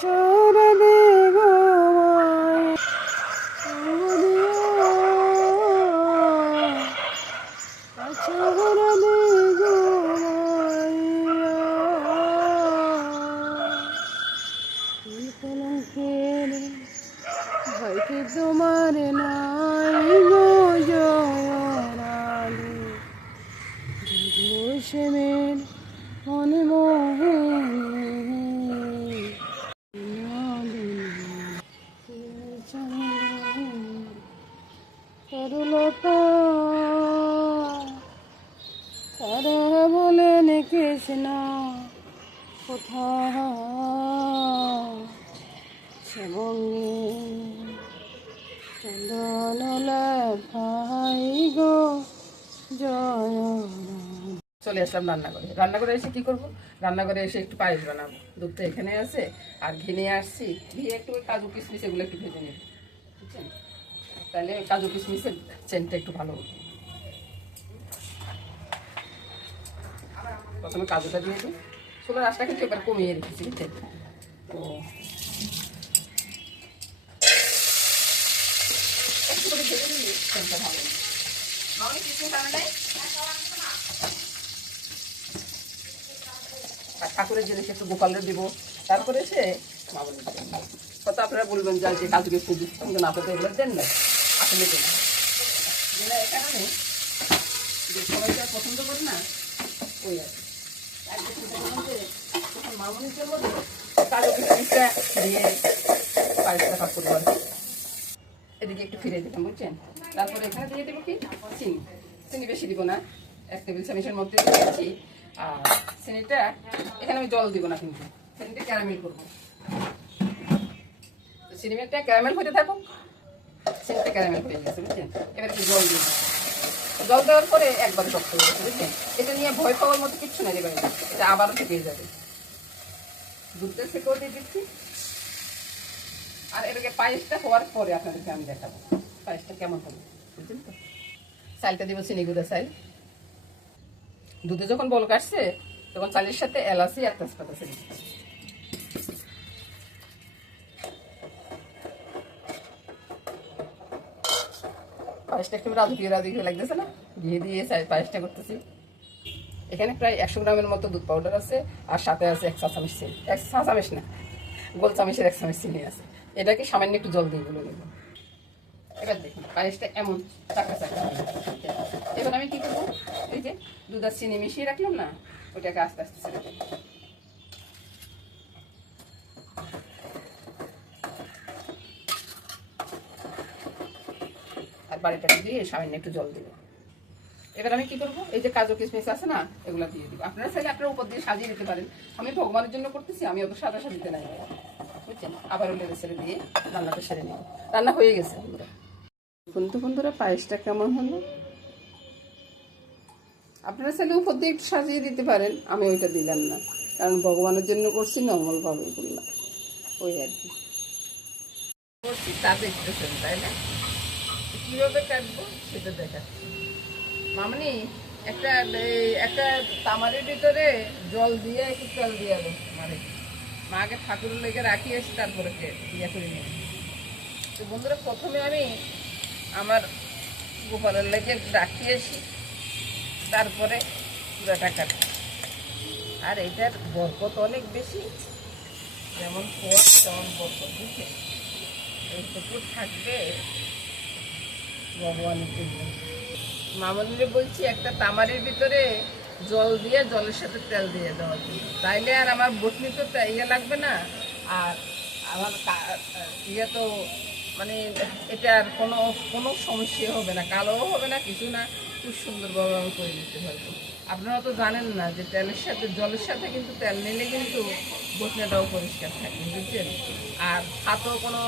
চোরা দে গো চোরা দে গো কলঙ্কের ভয়কে তোমার নাই গো জয়ারালে ঘোষেমের মনে মোহে তরুলতা তারা বলেন কৃষ্ণ কোথাও সেবঙ্গে চন্দন ভাই গো জয়। চলে আসলাম রান্নাঘরে এসে কি করব, রান্নাঘরে এসে একটু পায়েস বানাবো। দুধ তো এখানে আছে, আর ঘি নিয়ে আসছি, ঘি একটু কাজু কিশমিশ এগুলো একটু ভেজে নেব, বুঝছেন? তাহলে কাজু কিশমিশের চেনটা একটু ভালো হবে। প্রথমে কাজুটা দিয়ে দিই, চুলার আঁচটা কিন্তু এবার কমিয়ে রেখেছি, বুঝছেন? তো একটু করে ভেজে দিলে চেনটা ভালো হবে। আর ঠাকুরের জিনিস একটু গোপালের দিব, তারপরে সে মামনি কত আপনারা বলবেন যে কাজু কিশমিশ কিন্তু না পেতে এগুলো দেন না, আসলে দেন না। এখানে আমি যে সবাইটা পছন্দ করি না ওই আছে মামনির জন্য কাজু কিশমিশটা দিয়ে পায়েসটা ভাগ করবো আর কি। এদিকে একটু ফিরে দিতাম, বুঝছেন? তারপরে এখানে দিয়ে দেবো কি চিনি, চিনি বেশি দিব না, 1 টেবিল চামচের মধ্যে দিয়েছি। আর চিনিটা এখানে আমি জল দিব না, কিন্তু চিনিটা ক্যারামেল করবো। চিনিটা ক্যারামেল হতে থাকুক, চিনিটা ক্যারামেল হয়ে গেছে, বুঝছেন? এবার একটু জল দিব, জল দেওয়ার পরে একবারে শক্ত হয়ে গেছে, বুঝছেন? এটা নিয়ে ভয় পাওয়ার মতো কিচ্ছু নেই, দেবেন এটা আবারও থেকেই যাবে। দুধটা থেকেও দিয়ে দিচ্ছি। আর এটাকে পায়েসটা হওয়ার পরে আপনাদেরকে আমি দেখাবো পায়েসটা কেমন হবে, বুঝছেন তো? চালটা দিব চিনি গুঁড়া চাল। দুধে যখন বল কাটছে তখন চালের সাথে এলাচি আর তেজপাতা ছিল। পায়েসটা একটু রাজুকিয়ে লাগতেছে না? ঘিয়ে দিয়ে পায়েসটা করতেছি। এখানে প্রায় 100 গ্রামের মতো দুধ পাউডার আছে, আর সাথে আছে 1 চা চামচ চিনি, 1 চা চামচ না, গোল চামচের 1 চামচ চিনি আছে। এটাকে সামান্য একটু জল দিয়ে গুলো নেব। এবার দেখুন পায়েসটা এমন চাকা চাকা। এবার আমি কি করবো, এই যে দুধ আর চিনি মিশিয়ে রাখলাম না, ওটাকে আস্তে আস্তে ছেড়ে দেবো। আর বাড়িটাকে দিয়ে সামান্য একটু জল দেবো। এবার আমি কি করবো, এই যে কাজু কিশমিশ আছে না, এগুলো দিয়ে দিব। আপনারা চাইলে আপনার উপর দিয়ে সাজিয়ে দিতে পারেন, আমি ভগবানের জন্য করতেছি, আমি অত সাদা সাজিতে নাই, বুঝছেন? আবার লেগে ছেড়ে দিয়ে রান্নাটা সেরে নিব। রান্না হয়ে গেছে বন্ধুরা। বন্ধুরা পায়েসটা কেমন হলো? আপনারা চাইলে উপর দিয়ে একটু সাজিয়ে দিতে পারেন, আমি ওইটা দিলাম না, কারণ ভগবানের জন্য করছি, নর্মালভাবে করলাম, ওই আর কি করছি। তা দেখতেছেন তাই না, কীভাবে কাটবো সেটা দেখাচ্ছি। মামনি একটা একটা তামারের ভিতরে জল দিয়ে একটু তেল দিয়ে দেবো, মানে মাকে ঠাকুরের লেগে রাখি এসে তারপরে ইয়ে করে নিই। তো বন্ধুরা প্রথমে আমি আমার গোপালের লেগে রাখিয়েছি, তারপরে পুরাটা কাটি। আর এটার বরকত অনেক বেশি, যেমন পথ তেমন বরকত, বুঝছে? এইটুকু থাকবে ভগবানের জন্য। মামনিরে বলছি একটা তামারির ভিতরে জল দিয়ে জলের সাথে তেল দিয়ে দেওয়ার জন্য, তাইলে আর আমার বটনি তো ইয়ে লাগবে না, আর আমার ইয়ে তো মানে এটা আর কোনো সমস্যা হবে না, কালোও হবে না, কিছু না, খুব সুন্দরভাবে আমি করে নিতে পারবো। আপনারা তো জানেন না যে তেলের সাথে জলের সাথে কিন্তু তেল নিলে কিন্তু বটনাটাও পরিষ্কার থাকে, বুঝছেন? আর হাতও কোনো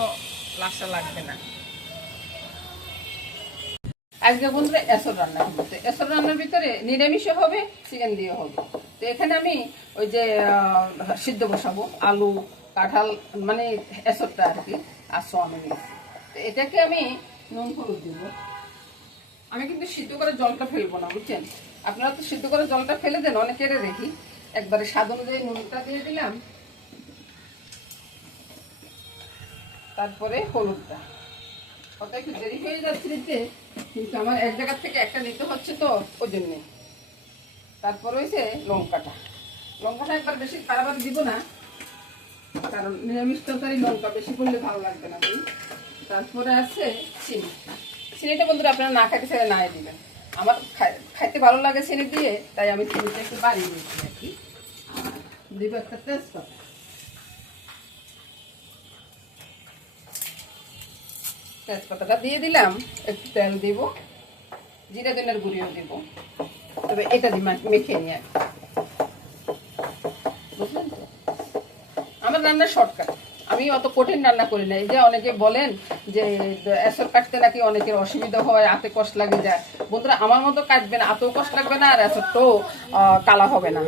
লাসা লাগবে না। আজকে বন্ধুরা এসর রান্না করতে, এসর রান্নার ভিতরে নিরামিষও হবে, চিকেন দিয়ে হবে। তো এখানে আমি ওই যে সিদ্ধ বসাবো আলু কাঁঠাল, মানে এসরটা আর কি, আর সোয়াবিন নিয়েছি। তো এটাকে আমি নুন হলুদ দিব। আমি কিন্তু সিদ্ধ করে জলটা ফেলবো না, বুঝছেন? আপনারা তো সিদ্ধ করে জলটা ফেলে দেন, অনেকের দেখি। একবারে স্বাদ অনুযায়ী নুনটা দিয়ে দিলাম, তারপরে হলুদটা। কত একটু দেরি হয়ে যাচ্ছে নিতে, কিন্তু আমার এক জায়গার থেকে একটা নিতে হচ্ছে তো ওই জন্যে। তারপর হয়েছে লঙ্কাটা। লঙ্কাটা একবার বেশি বারবার দিব না, কারণ নিরামিষ তরকারি লঙ্কা বেশি করলে ভালো লাগবে না। তারপরে আছে চিনি। চিনিটা বন্ধুরা আপনারা না খাইতে চাইলে নাই দিবেন। আমার খাইতে ভালো লাগে চিনি দিয়ে, তাই আমি চিনিটা একটু বাড়িয়ে দিচ্ছি আর কি। দিব একটা তেজপাতা। তেজপাতাটা দিয়ে দিলাম, একটু তেল দিব, জিরা ধনিয়ার গুঁড়িও দিব। তবে এটা দিয়ে মেখে নিয়ে বুঝলেন তো। আমার রান্না শর্টকাট, আমি অত কঠিন রান্না করি না। এই যে অনেকে বলেন যে এসর কাটতে নাকি অনেকের অসুবিধা হয়, হাতে কষ্ট লাগে যায়। বন্ধুরা আমার মতো কাটবেন, হাতেও কষ্ট লাগবে না, আর এসরটাও কালা হবে না।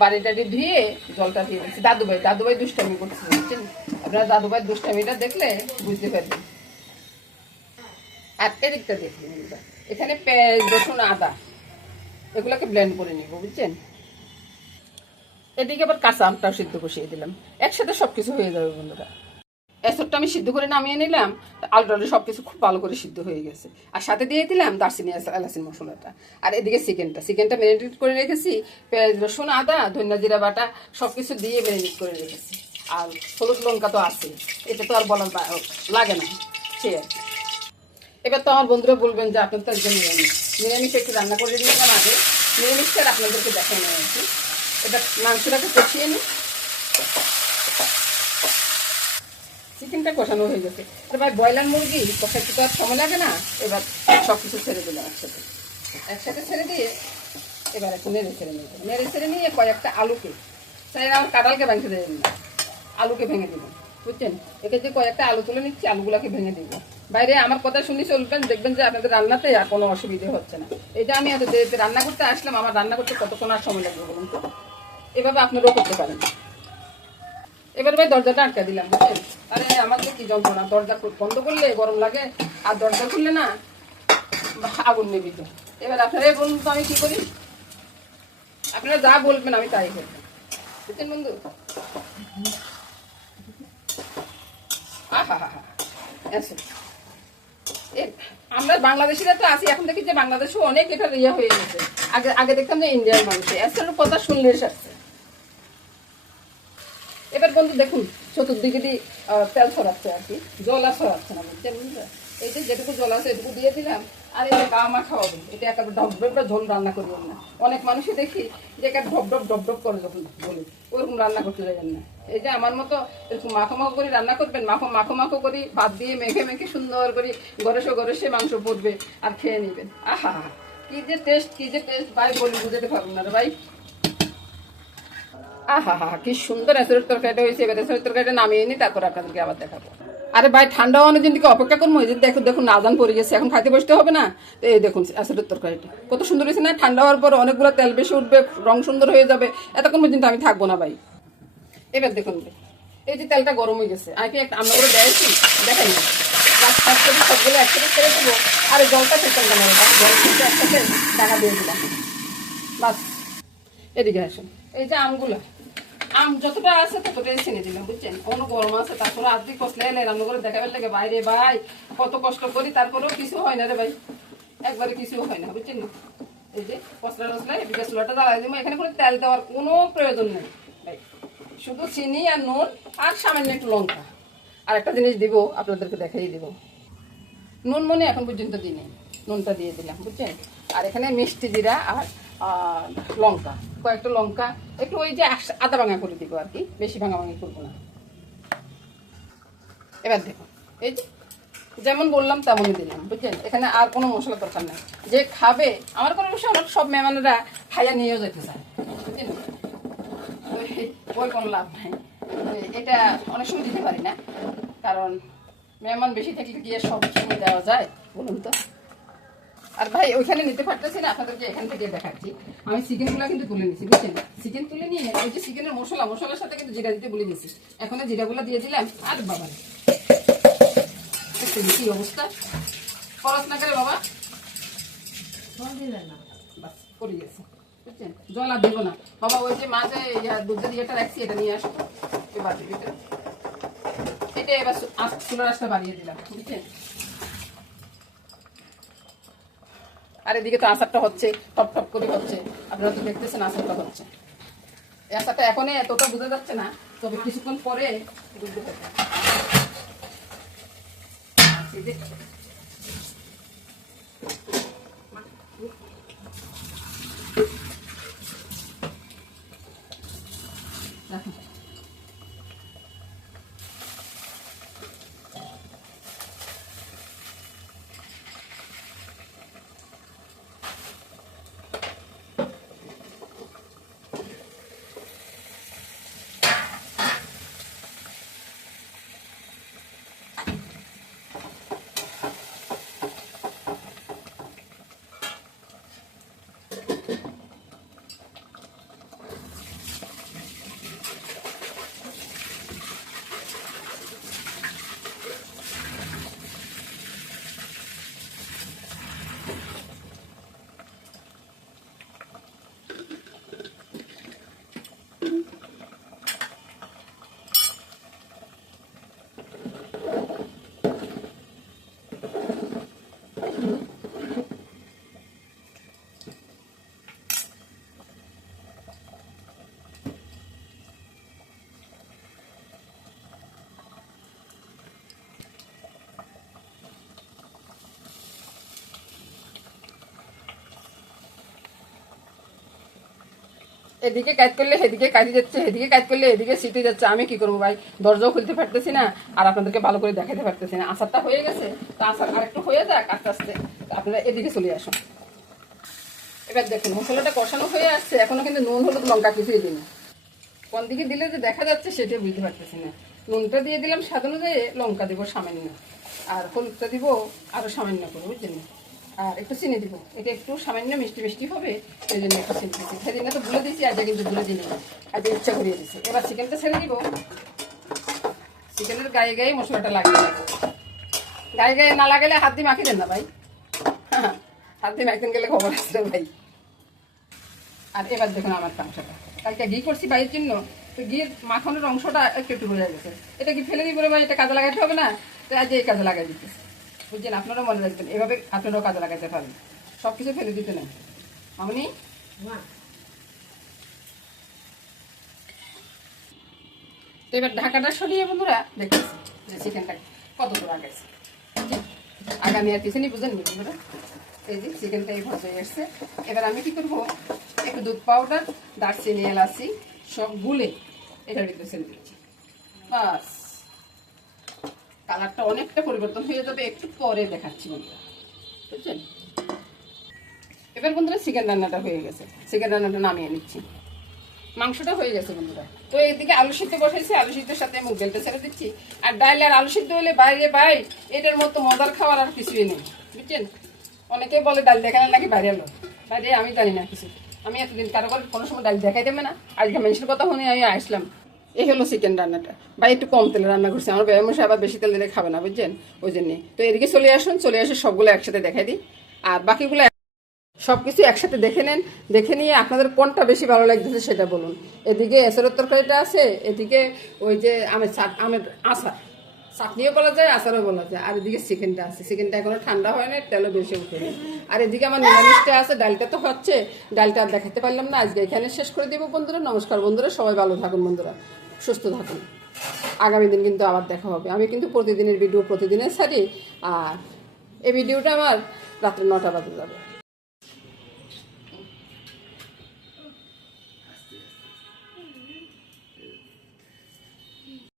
বাড়ি টাড়ি ধুয়ে জলটা দিয়ে দিচ্ছি। দাদুভাই দুষ্টামি করছে, বুঝছেন। আপনারা দাদুভাই দুষ্টামিটা দেখলে বুঝতে পারবেন। আর এদিকটা দেখবেন, এখানে পেঁয়াজ, রসুন, আদা এগুলোকে ব্লেন্ড করে নিব, বুঝছেন। এদিকে আবার কাঁচা আমটাও সিদ্ধ বসিয়ে দিলাম, একসাথে সবকিছু হয়ে যাবে বন্ধুরা। এসবটা আমি সিদ্ধ করে নামিয়ে নিলাম, আলুটালু সবকিছু খুব ভালো করে সিদ্ধ হয়ে গেছে। আর সাথে দিয়ে দিলাম দারচিনি এলাচিন মশলাটা। আর এদিকে চিকেনটা ম্যারিনেট করে রেখেছি, পেঁয়াজ, রসুন, আদা, ধনিয়া, জিরা বাটা সবকিছু দিয়ে ম্যারিনেট করে রেখেছি। আর হলুদ লঙ্কা তো আছে, এটা তো আর বলার লাগে না, সে আর কি। এবার তো আমার বন্ধুরা বলবেন যে আপনার তো একজন নিরামিষ একটু রান্না করে দিলাম আগে, নিরামিষটা আপনাদেরকে দেখাই নিয়ে আসি। এবার মাংসটাকে কষিয়ে নিই। চিকেনটা কষানো হয়ে গেছে। এবার ব্রয়লার মুরগি কষাতে তো আর সময় লাগে না। এবার সব কিছু ছেড়ে দিলাম একসাথে ছেড়ে দিয়ে এবার একটু নেড়ে ছেড়ে নিয়ে কয়েকটা আলুকে, চাই আমার কাঁঠালকে ভেঙে দেবেন না, আলুকে ভেঙে দেবেন, বুঝছেন। একে যে কয়েকটা আলু তুলে নিচ্ছি, আলুগুলাকে ভেঙে দিব। বাইরে আমার কথা শুনে চলবেন, দেখবেন যে আপনাদের রান্নাতে আর কোনো অসুবিধা হচ্ছে না। এটা আমি এত দেরিতে রান্না করতে আসলাম, আমার রান্না করতে কতক্ষণ আর সময় লাগবে বলুন তো। এভাবে আপনারাও করতে পারেন। এবার ভাই দরজাটা আটকা দিলাম, বুঝছেন। আরে আমাদের কি যন্ত্রণা, দরজা বন্ধ করলে গরম লাগে, আর দরজা খুললে না আগুন নেবে। এবার আপনারাই বলুন তো আমি কি করি। আপনারা যা বলবেন আমি তাই করব, বুঝছেন বন্ধু। আমরা বাংলাদেশিরা তো আছি, এখন দেখি যে বাংলাদেশেও অনেক এটা ইয়ে হয়ে গেছে। আগে দেখতাম যে ইন্ডিয়ার মানুষ এসের কথা শুনলে আসছে। এবার বন্ধু দেখুন চতুর্দিকে তেল ছড়াচ্ছে আর কি, জল আর ছড়াচ্ছে না, বুঝছেন। এই যে যেটুকু জল আছে এটুকু দিয়ে দিলাম। আর এই যে গা মাখা হবে, এটা একটা ঢপঢপটা ঝোল রান্না করবেন না। অনেক মানুষই দেখি যে একটা ঢপঢপ করে যখন বলি, ওরকম রান্না করতে যাবেন না। এই যে আমার মতো এরকম মাখো করে রান্না করবেন, মাখো করে ভাত দিয়ে মেখে সুন্দর করে গরসে মাংস পড়বে আর খেয়ে নেবেন। আহা কি যে টেস্ট ভাই বলি বুঝাতে পারবো না রে ভাই। আহা কি সুন্দর এসরের তরকারিটা হয়েছে। এবার এসরের তরকারিটা নামিয়ে নিই, তারপর আপনাদেরকে আবার দেখাবো। আরে ভাই ঠান্ডা অনেকদিন থেকে অপেক্ষা করবো। এই যে দেখুন আজান পড়ে গেছে, এখন খাইতে বসতে হবে না। এই দেখুন এসরের তরকারিটা কত সুন্দর হয়েছে না। ঠান্ডা হওয়ার পর অনেকগুলো তেল বেশি উঠবে, রং সুন্দর হয়ে যাবে, এতক্ষণ পর্যন্ত আমি থাকবো না ভাই। এবার দেখুন এই যে তেলটা গরম হয়ে গেছে, আমি একটা আমরা করে দেখাই না, সবগুলো একসাথে ছেড়ে দেবো। আর জলটা খেতাম কেন, জল কিন্তু একসাথে টাকা দিয়ে দিলাম। বাস এদিকে আসুন। এই যে আম যতটা আছে ততটাই ছেড়ে দিলাম, বুঝছেন। কোনো গরম আছে, তারপরে আজকে কষলে এলে রান্না করে দেখাবার লাগে বাইরে ভাই কত কষ্ট করি, তারপরেও কিছু হয় না রে ভাই, একবারে কিছু হয় না, বুঝছেন না। এই যে কষলা এদিকে চুলাটা জ্বালাই দিব। এখানে কোনো তেল দেওয়ার কোনো প্রয়োজন নেই ভাই, শুধু চিনি আর নুন আর সামান্য একটু লঙ্কা। আর একটা জিনিস দিব, আপনাদেরকে দেখাই দিব। নুন মনে এখন পর্যন্ত দিইনি, নুনটা দিয়ে দিলাম, বুঝছেন। আর এখানে মিষ্টি জিরা আর লঙ্কা, কয়েকটা লঙ্কা একটু ওই যে আদা ভাঙা করে দিব আর কি, বেশি ভাঙাভাঙি করবো না। এবার দেখুন এই যে যেমন বললাম তেমনই দিলাম, বুঝছেন। এখানে আর কোনো মশলা দরকার নেই। যে খাবে, আমার কোনো বিষয় অনেক সব মেহমানেরা খাইয়া নিয়েও যেতে চায়, বুঝছেন। ওই কোনো লাভ নাই, এটা অনেক সময় দিতে পারি না, কারণ মেহমান বেশি থাকলে গিয়ে সব সময় দেওয়া যায় বলুন তো। আর ভাই ওইখানে নিতে পারতেছি না, আপনাদেরকে এখান থেকে দেখাচ্ছি। আমি চিকেনগুলো কিন্তু তুলে নিচ্ছি, বুঝছেন। চিকেন তুলে নিয়ে ওই যে চিকেনের মশলার সাথে কিন্তু জিরা দিতে বলে দিয়েছি। এখন জিরাগুলো দিয়ে দিলাম। আর বাবা কি অবস্থা, খরচ না করে বাবা বাস করে গেছে, বুঝছেন। জল আর দেবো না বাবা। ওই যে মাঝে দুধের ইয়েটা রাখছি, এটা নিয়ে আসবো। এবার এটা কেটে এবার চুলার আঁচটা বাড়িয়ে দিলাম, বুঝছেন? আর এদিকে তো আচারটা হচ্ছে, টপ টপ করে হচ্ছে, আপনারা তো দেখতেছেন আচারটা হচ্ছে। এই আচারটা এখন এতটা বোঝা যাচ্ছে না, তবে কিছুক্ষণ পরে বুঝতে পারবেন। এদিকে কাজ করলে সেদিকে কাজে যাচ্ছে, সেদিকে কাজ করলে এদিকে সিটে যাচ্ছে। আমি কি করবো ভাই, দরজাও খুলতে পারতেছি না, আর আপনাদেরকে ভালো করে দেখাতে পারতেছি না। আচারটা হয়ে গেছে, তো আচার আরেকটু হয়ে যাক আস্তে আস্তে, আপনারা এদিকে চলে আসুন। এবার দেখুন মশলাটা কষানো হয়ে আসছে, এখনো কিন্তু নুন হলুদ লঙ্কা কিছুই দিন। কোন দিকে দিলে যে দেখা যাচ্ছে সেটা বুঝতে পারতেছি না। নুনটা দিয়ে দিলাম স্বাদ অনুযায়ী, লঙ্কা দেবো সামান্য, আর হলুদটা দিব আরো সামান্য করে, বুঝছেন? আর একটু চিনি দিব, এটা একটু সামান্য মিষ্টি মিষ্টি হবে, এই জন্য একটু চিনি দিচ্ছি। সেদিনে তো ভুলে দিয়েছি, আজকে কিন্তু ভুলে দিই, আজকে ইচ্ছা করিয়ে দিচ্ছি। এবার চিকেনটা ছেড়ে দিব। চিকেনের গায়ে গায়ে মশলাটা লাগিয়ে রাখবো, গায়ে গায়ে না লাগালে হাত দিয়ে মাখিয়ে দেন না ভাই, হ্যাঁ হাত দিয়ে মাখতেন গেলে খবর আসবে ভাই। আর এবার দেখুন আমার মাংসটা, কালকে ঘি করছি ভাইয়ের জন্য, তো ঘির মাখনের অংশটা একটু একটু বোঝা গেছে। এটা কি ফেলে দিব ভাই, এটা কাজে লাগাতে হবে না, তো আজ এই কাজে লাগাই দিতেছে, বুঝছেন? আপনারাও মনে রাখবেন, এভাবে আপনারাও কাজে লাগাতে পারেন, সব কিছু ফেলে দিতে নেই। আমি তো এবার ঢাকাটা সরিয়ে বন্ধুরা দেখতেছি যে চিকেনটা কত দূর আগাইছে, আগামী আর কিছু নেই, বুঝেননি বন্ধুরা? এই যে চিকেনটা এই ভাজা হয়ে এসছে। এবার আমি কি করবো, একটু দুধ পাউডার, দারচিনি, এলাচি সব গুলে এটার ভিতরে ছেড়ে দিচ্ছি। বাস, কালারটা অনেকটা পরিবর্তন হয়ে যাবে, একটু পরে দেখাচ্ছি বন্ধুরা, বুঝছেন? এবার বন্ধুরা চিকেন রান্নাটা হয়ে গেছে, চিকেন রান্নাটা নামিয়ে নিচ্ছি। মাংসটা হয়ে গেছে বন্ধুরা। তো এইদিকে আলু সিদ্ধ বসাইছি, আলু সিদ্ধের সাথে মুগ ডালটা ছেড়ে দিচ্ছি। আর ডাল আর আলু সিদ্ধ হলে বাইরে ভাই এটার মতো মজার খাওয়ার আর কিছুই নেই, বুঝছেন? অনেকে বলে ডাল দেখালে নাকি বাইরে এলো, বাইরে আমি জানি না কিছু, আমি এতদিন কারো কোনো সময় ডাল দেখাই দেবে না, আজকে মানুষের কথা শুনে আমি আসলাম। এই হলো চিকেন রান্নাটা ভাই, একটু কম তেলে রান্না করছি, আমার ব্যবসা আবার বেশি তেল দিলে খাবে না, বুঝছেন? ওই জন্যে তো এদিকে চলে আসুন, চলে আসে সবগুলো একসাথে দেখাই দিই, আর বাকিগুলো সবকিছু একসাথে দেখে নেন, দেখে নিয়ে আপনাদের কোনটা বেশি ভালো লাগতেছে সেটা বলুন। এদিকে এসরের তরকারিটা আছে, এদিকে ওই যে আমের আচার, চাটনিও বলা যায়, আচারও বলা যায়, আর এদিকে চিকেনটা আছে, চিকেনটা এখনো ঠান্ডা হয় না, তেলও বেশি উঠে নেই। আর এদিকে আমার নিরামিষটা আছে, ডালটা তো হচ্ছে, ডালটা আর দেখাতে পারলাম না, আজকে এখানে শেষ করে দেবো বন্ধুরা। নমস্কার বন্ধুরা, সবাই ভালো থাকুন বন্ধুরা, সুস্থ থাকুন। আগামী দিন কিন্তু আবার দেখা হবে। আমি কিন্তু প্রতিদিনের ভিডিও প্রতিদিনের ছাড়ি, আর এই ভিডিওটা আমার রাত্রে 9টা বাজে যাবে।